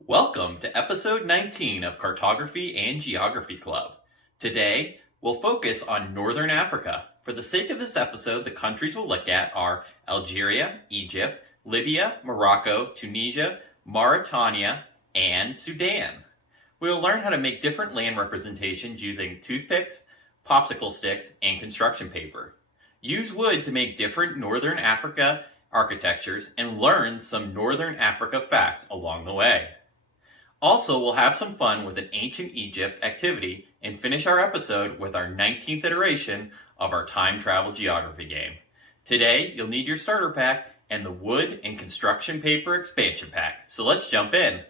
Welcome to episode 19 of Cartography and Geography Club. Today, we'll focus on Northern Africa. For the sake of this episode, the countries we'll look at are Algeria, Egypt, Libya, Morocco, Tunisia, Mauritania, and Sudan. We'll learn how to make different land representations using toothpicks, popsicle sticks, and construction paper. Use wood to make different Northern Africa architectures and learn some Northern Africa facts along the way. Also, we'll have some fun with an ancient Egypt activity and finish our episode with our 19th iteration of our time travel geography game. Today, you'll need your starter pack and the wood and construction paper expansion pack. So let's jump in.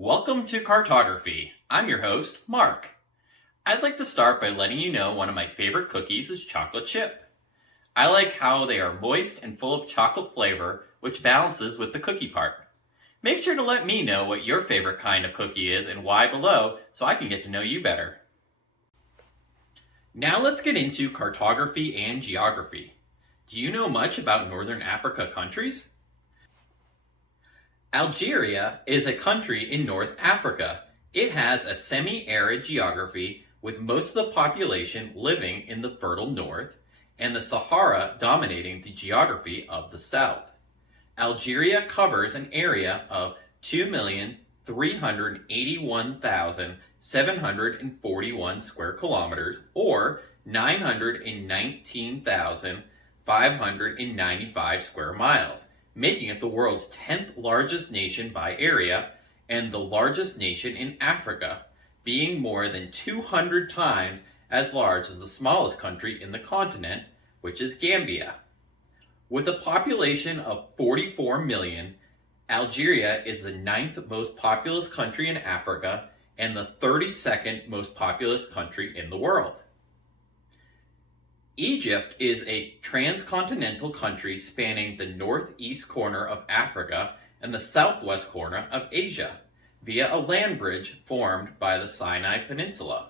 Welcome to Cartography. I'm your host, Mark. I'd like to start by letting you know one of my favorite cookies is chocolate chip. I like how they are moist and full of chocolate flavor, which balances with the cookie part. Make sure to let me know what your favorite kind of cookie is and why below so I can get to know you better. Now let's get into cartography and geography. Do you know much about Northern Africa countries? Algeria is a country in North Africa. It has a semi-arid geography with most of the population living in the fertile north and the Sahara dominating the geography of the south. Algeria covers an area of 2,381,741 square kilometers or 919,595 square miles, making it the world's 10th largest nation by area and the largest nation in Africa, being more than 200 times as large as the smallest country in the continent, which is Gambia. With a population of 44 million, Algeria is the 9th most populous country in Africa and the 32nd most populous country in the world. Egypt is a transcontinental country spanning the northeast corner of Africa and the southwest corner of Asia via a land bridge formed by the Sinai Peninsula.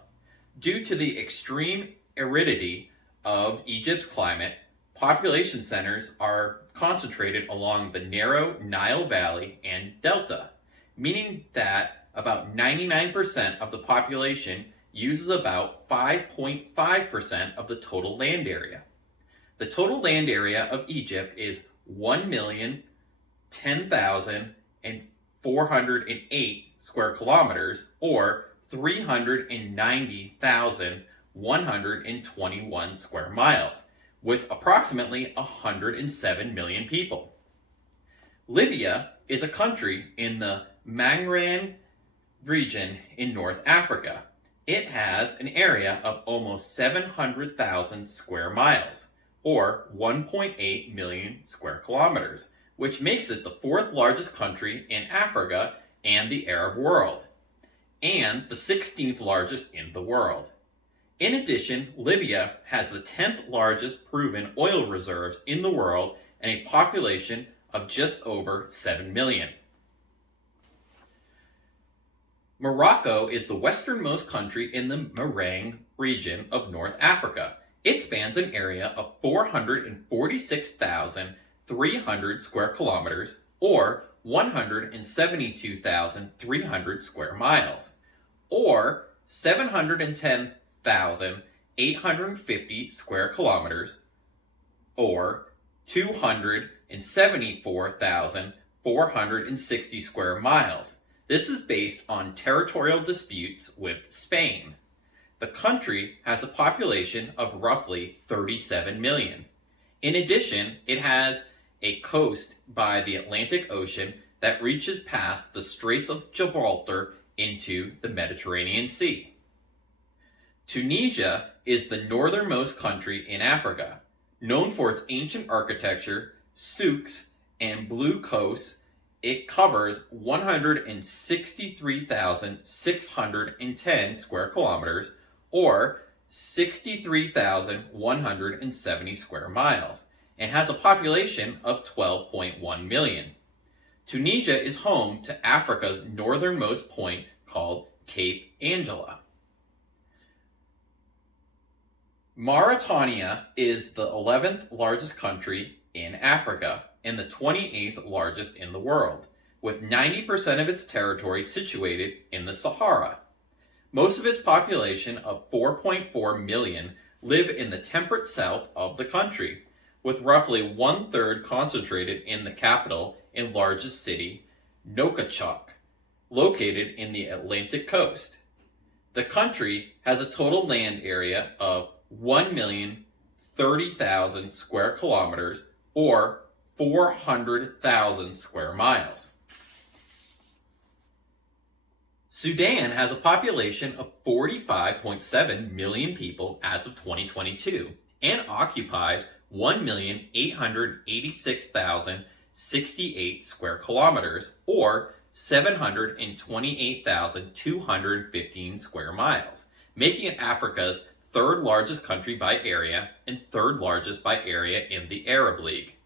Due to the extreme aridity of Egypt's climate, population centers are concentrated along the narrow Nile Valley and Delta, meaning that about 99% of the population uses about 5.5% of the total land area. The total land area of Egypt is 1,010,408 square kilometers or 390,121 square miles, with approximately 107 million people. Libya is a country in the Maghreb region in North Africa. It has an area of almost 700,000 square miles, or 1.8 million square kilometers, which makes it the 4th largest country in Africa and the Arab world, and the 16th largest in the world. In addition, Libya has the 10th largest proven oil reserves in the world and a population of just over 7 million. Morocco is the westernmost country in the Maghreb region of North Africa. It spans an area of 446,300 square kilometers or 172,300 square miles, or 710,850 square kilometers, or 274,460 square miles. This is based on territorial disputes with Spain. The country has a population of roughly 37 million. In addition, it has a coast by the Atlantic Ocean that reaches past the Straits of Gibraltar into the Mediterranean Sea. Tunisia is the northernmost country in Africa, known for its ancient architecture, souks, and blue coasts. It covers 163,610 square kilometers, or 63,170 square miles, and has a population of 12.1 million. Tunisia is home to Africa's northernmost point called Cape Angela. Mauritania is the 11th largest country in Africa and the 28th largest in the world, with 90% of its territory situated in the Sahara. Most of its population of 4.4 million live in the temperate south of the country, with roughly one-third concentrated in the capital and largest city, Nouakchott, located in the Atlantic coast. The country has a total land area of 1,030,000 square kilometers or 400,000 square miles. Sudan has a population of 45.7 million people as of 2022 and occupies 1,886,068 square kilometers or 728,215 square miles, making it Africa's third largest country by area and third largest by area in the Arab League.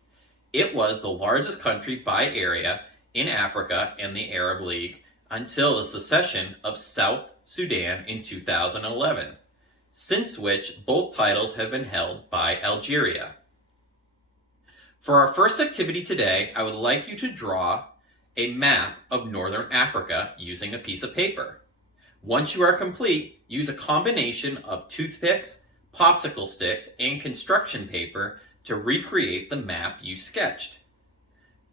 It was the largest country by area in Africa and the Arab League until the secession of South Sudan in 2011, since which both titles have been held by Algeria. For our first activity today, I would like you to draw a map of Northern Africa using a piece of paper. Once you are complete, use a combination of toothpicks, popsicle sticks, and construction paper to recreate the map you sketched.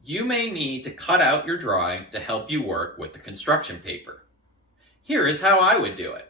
You may need to cut out your drawing to help you work with the construction paper. Here is how I would do it.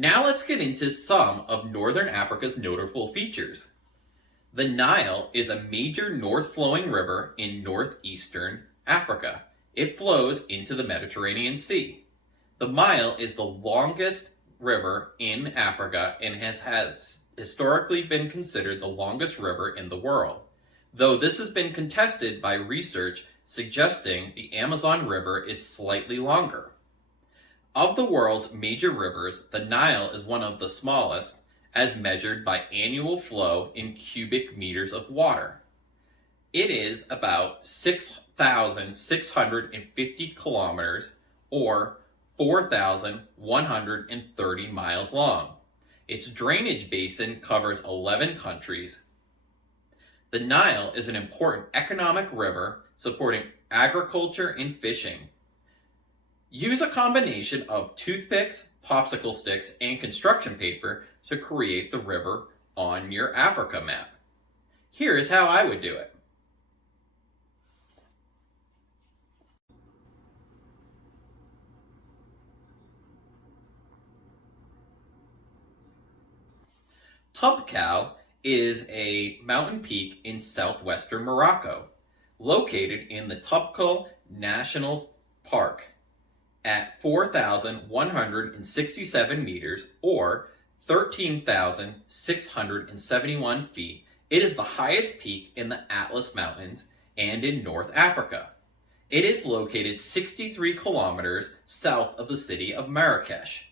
Now let's get into some of Northern Africa's notable features. The Nile is a major north-flowing river in northeastern Africa. It flows into the Mediterranean Sea. The Nile is the longest river in Africa and has historically been considered the longest river in the world, though this has been contested by research suggesting the Amazon River is slightly longer. Of the world's major rivers, the Nile is one of the smallest, as measured by annual flow in cubic meters of water. It is about 6,650 kilometers or 4,130 miles long. Its drainage basin covers 11 countries. The Nile is an important economic river supporting agriculture and fishing. Use a combination of toothpicks, popsicle sticks, and construction paper to create the river on your Africa map. Here is how I would do it. Toubkal is a mountain peak in southwestern Morocco, located in the Toubkal National Park at 4,167 meters or 13,671 feet. It is the highest peak in the Atlas Mountains and in North Africa. It is located 63 kilometers south of the city of Marrakesh.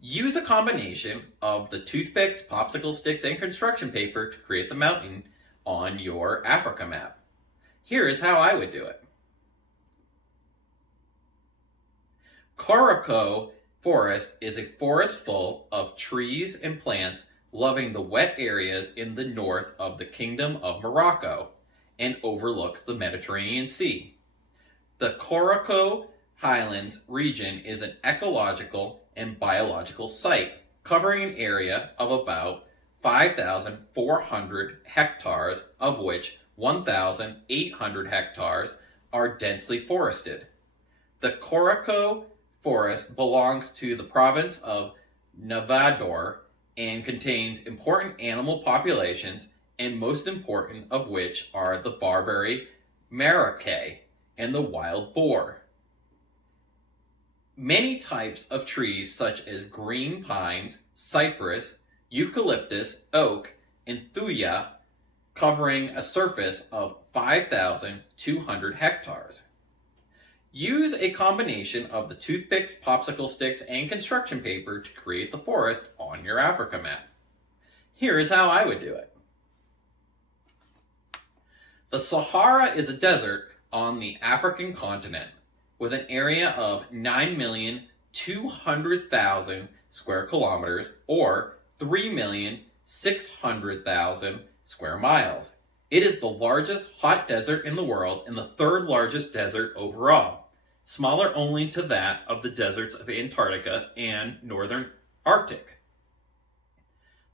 Use a combination of the toothpicks, popsicle sticks, and construction paper to create the mountain on your Africa map. Here is how I would do it. Morocco forest is a forest full of trees and plants loving the wet areas in the north of the Kingdom of Morocco and overlooks the Mediterranean Sea. The Morocco Highlands region is an ecological and biological site covering an area of about 5,400 hectares, of which 1,800 hectares are densely forested. The Coroco forest belongs to the province of Navador and contains important animal populations, and most important of which are the Barbary maracay and the wild boar. Many types of trees such as green pines, cypress, eucalyptus, oak, and thuya, covering a surface of 5,200 hectares. Use a combination of the toothpicks, popsicle sticks, and construction paper to create the forest on your Africa map. Here is how I would do it. The Sahara is a desert on the African continent with an area of 9,200,000 square kilometers or 3,600,000 square miles. It is the largest hot desert in the world and the third largest desert overall, smaller only to that of the deserts of Antarctica and northern Arctic.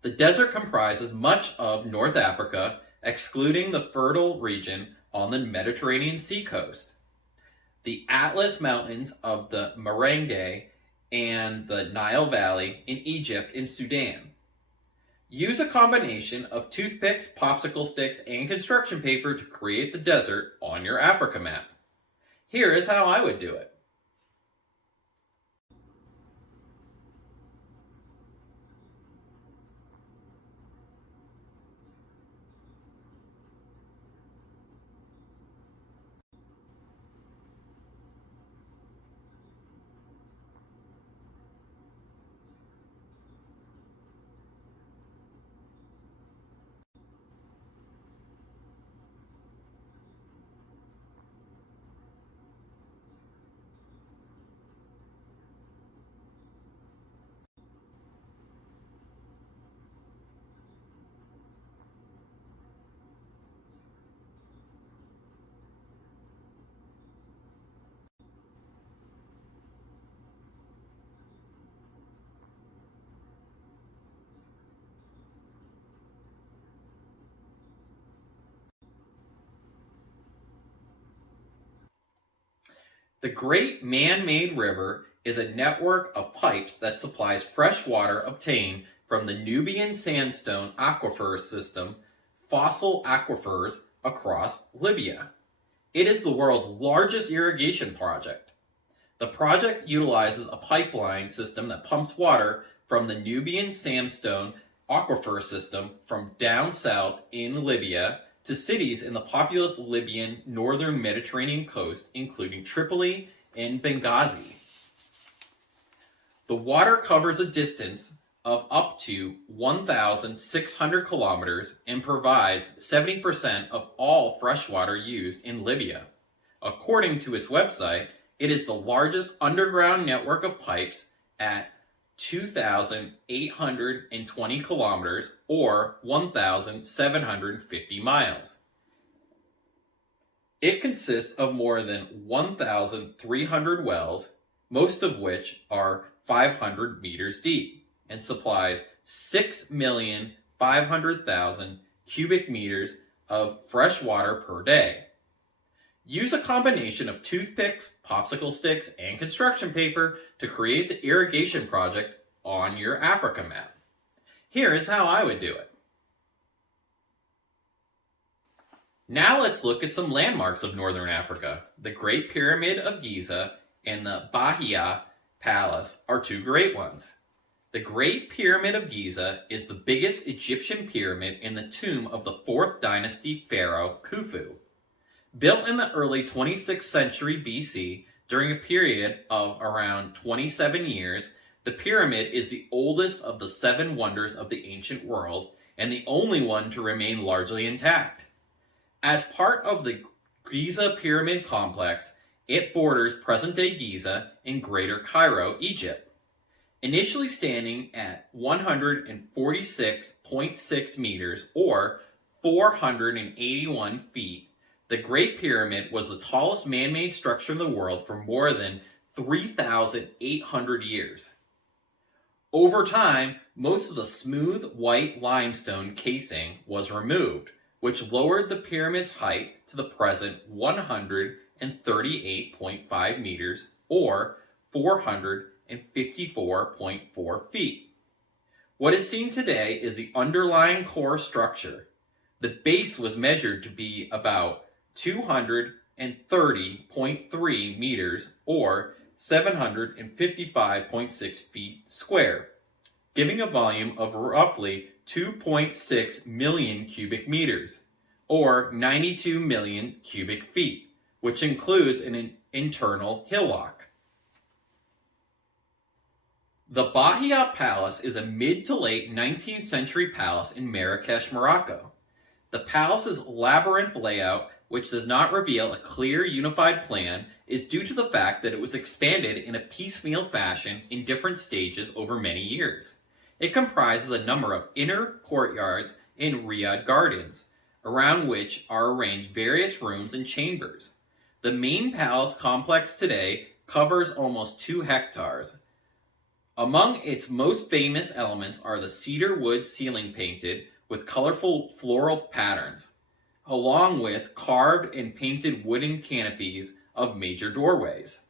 The desert comprises much of North Africa, excluding the fertile region on the Mediterranean Sea coast, the Atlas Mountains of the Merengue, and the Nile Valley in Egypt and Sudan. Use a combination of toothpicks, popsicle sticks, and construction paper to create the desert on your Africa map. Here is how I would do it. The Great Man-Made River is a network of pipes that supplies fresh water obtained from the Nubian sandstone aquifer system, fossil aquifers across Libya. It is the world's largest irrigation project. The project utilizes a pipeline system that pumps water from the Nubian sandstone aquifer system from down south in Libya to cities in the populous Libyan northern Mediterranean coast, including Tripoli and Benghazi. The water covers a distance of up to 1,600 kilometers and provides 70% of all freshwater used in Libya. According to its website, it is the largest underground network of pipes at 2,820 kilometers or 1,750 miles. It consists of more than 1,300 wells, most of which are 500 meters deep, and supplies 6,500,000 cubic meters of fresh water per day. Use a combination of toothpicks, popsicle sticks, and construction paper to create the irrigation project on your Africa map. Here is how I would do it. Now let's look at some landmarks of Northern Africa. The Great Pyramid of Giza and the Bahia Palace are two great ones. The Great Pyramid of Giza is the biggest Egyptian pyramid in the tomb of the 4th dynasty pharaoh Khufu. Built in the early 26th century BC, during a period of around 27 years, the pyramid is the oldest of the 7 wonders of the ancient world and the only one to remain largely intact. As part of the Giza Pyramid Complex, it borders present-day Giza in Greater Cairo, Egypt. Initially standing at 146.6 meters or 481 feet, the Great Pyramid was the tallest man-made structure in the world for more than 3,800 years. Over time, most of the smooth white limestone casing was removed, which lowered the pyramid's height to the present 138.5 meters or 454.4 feet. What is seen today is the underlying core structure. The base was measured to be about 230.3 meters or 755.6 feet square, giving a volume of roughly 2.6 million cubic meters, or 92 million cubic feet, which includes an internal hillock. The Bahia Palace is a mid to late 19th century palace in Marrakesh, Morocco. The palace's labyrinth layout, which does not reveal a clear, unified plan, is due to the fact that it was expanded in a piecemeal fashion in different stages over many years. It comprises a number of inner courtyards and riad gardens, around which are arranged various rooms and chambers. The main palace complex today covers almost 2 hectares. Among its most famous elements are the cedar wood ceiling painted with colorful floral patterns, along with carved and painted wooden canopies of major doorways.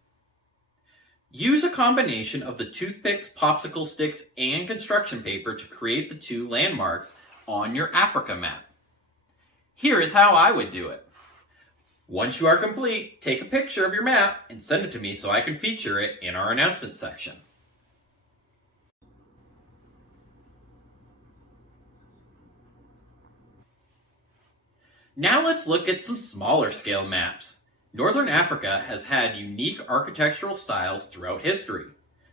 Use a combination of the toothpicks, popsicle sticks, and construction paper to create the 2 landmarks on your Africa map. Here is how I would do it. Once you are complete, take a picture of your map and send it to me so I can feature it in our announcement section. Now let's look at some smaller scale maps. Northern Africa has had unique architectural styles throughout history.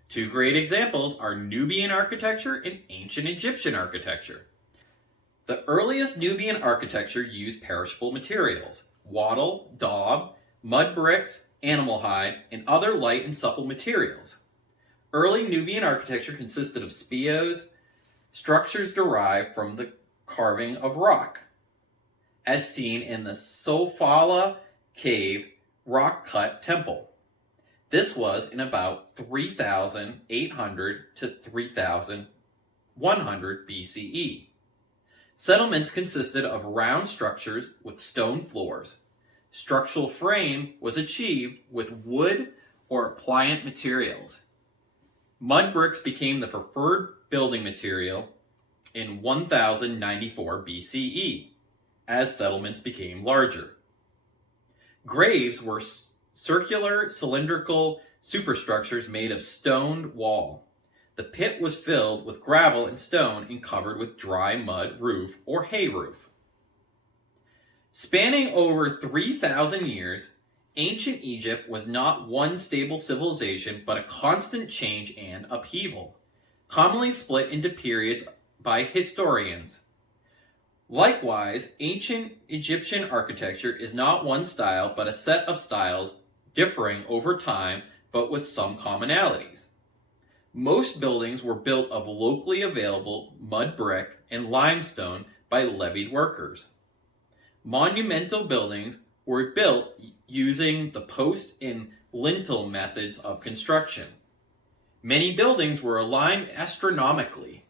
2 great examples are Nubian architecture and ancient Egyptian architecture. The earliest Nubian architecture used perishable materials: wattle, daub, mud bricks, animal hide, and other light and supple materials. Early Nubian architecture consisted of spios, structures derived from the carving of rock, as seen in the Sofala Cave rock-cut temple. This was in about 3,800 to 3,100 BCE. Settlements consisted of round structures with stone floors. Structural frame was achieved with wood or pliant materials. Mud bricks became the preferred building material in 1094 BCE, as settlements became larger. Graves were circular, cylindrical superstructures made of stoned wall. The pit was filled with gravel and stone and covered with dry mud roof or hay roof. Spanning over 3,000 years, ancient Egypt was not one stable civilization but a constant change and upheaval, commonly split into periods by historians. Likewise, ancient Egyptian architecture is not one style but a set of styles differing over time but with some commonalities. Most buildings were built of locally available mud brick and limestone by levied workers. Monumental buildings were built using the post and lintel methods of construction. Many buildings were aligned astronomically.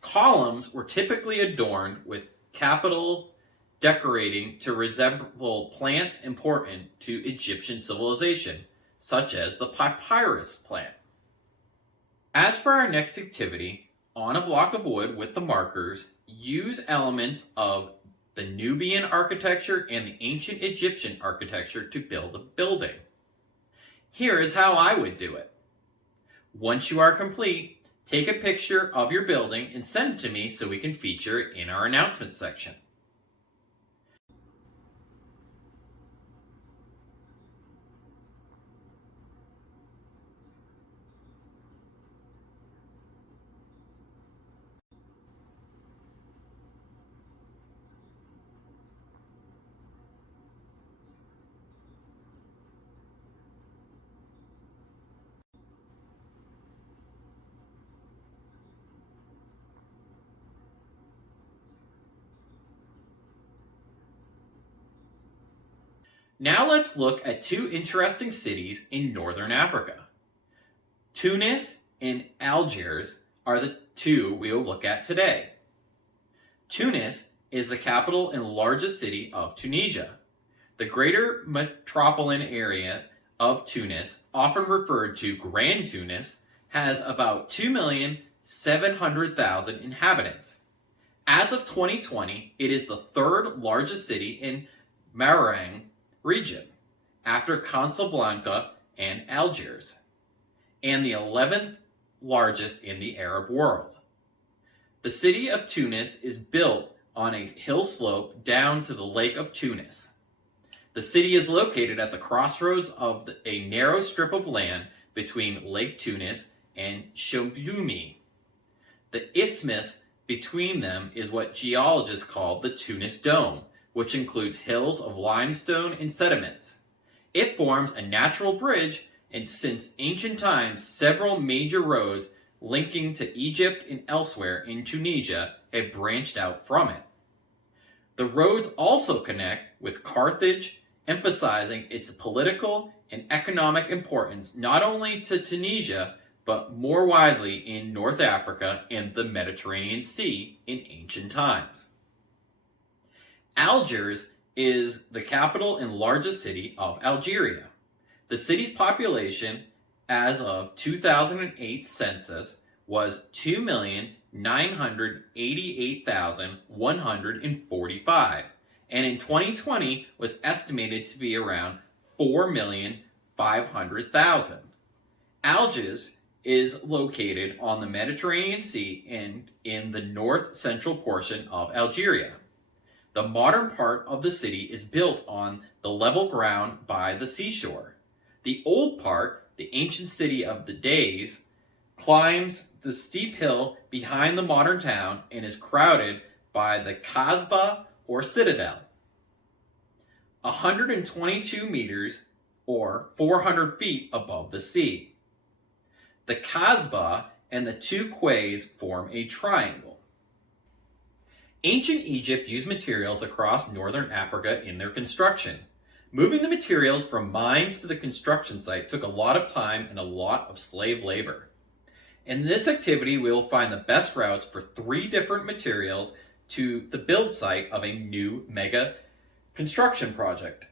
Columns were typically adorned with capital decorating to resemble plants important to Egyptian civilization, such as the papyrus plant. As for our next activity, on a block of wood with the markers, use elements of the Nubian architecture and the ancient Egyptian architecture to build a building. Here is how I would do it. Once you are complete, take a picture of your building and send it to me so we can feature it in our announcement section. Now let's look at 2 interesting cities in northern Africa. Tunis and Algiers are the two we will look at today. Tunis is the capital and largest city of Tunisia. The greater metropolitan area of Tunis, often referred to Grand Tunis, has about 2,700,000 inhabitants. As of 2020, it is the third largest city in Mauritania region, after Casablanca and Algiers, and the 11th largest in the Arab world. The city of Tunis is built on a hill slope down to the Lake of Tunis. The city is located at the crossroads of a narrow strip of land between Lake Tunis and Choumi. The isthmus between them is what geologists call the Tunis Dome, which includes hills of limestone and sediments. It forms a natural bridge, and since ancient times, several major roads linking to Egypt and elsewhere in Tunisia have branched out from it. The roads also connect with Carthage, emphasizing its political and economic importance not only to Tunisia, but more widely in North Africa and the Mediterranean Sea in ancient times. Algiers is the capital and largest city of Algeria. The city's population as of 2008 census was 2,988,145, and in 2020 was estimated to be around 4,500,000. Algiers is located on the Mediterranean Sea and in the north-central portion of Algeria. The modern part of the city is built on the level ground by the seashore. The old part, the ancient city of the days, climbs the steep hill behind the modern town and is crowded by the Kasbah or citadel. 122 meters or 400 feet above the sea. The Kasbah and the two quays form a triangle. Ancient Egypt used materials across northern Africa in their construction. Moving the materials from mines to the construction site took a lot of time and a lot of slave labor. In this activity, we will find the best routes for 3 different materials to the build site of a new mega construction project.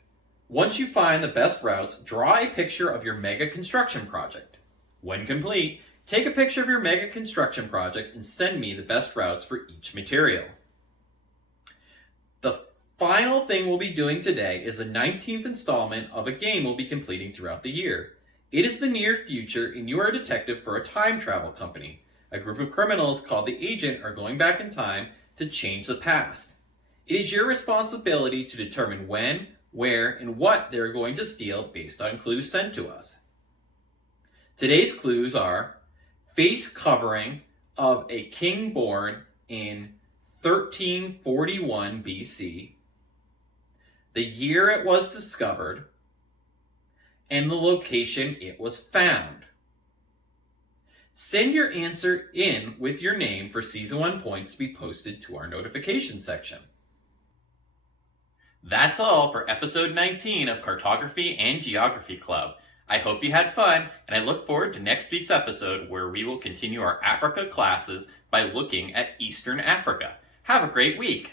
Once you find the best routes, draw a picture of your mega construction project. When complete, take a picture of your mega construction project and send me the best routes for each material. The final thing we'll be doing today is the 19th installment of a game we'll be completing throughout the year. It is the near future, and you are a detective for a time travel company. A group of criminals called the Agent are going back in time to change the past. It is your responsibility to determine when, where, and what they're going to steal based on clues sent to us. Today's clues are face covering of a king born in 1341 BC, the year it was discovered, and the location it was found. Send your answer in with your name for Season 1 points to be posted to our notification section. That's all for episode 19 of Cartography and Geography Club. I hope you had fun, and I look forward to next week's episode where we will continue our Africa classes by looking at Eastern Africa. Have a great week!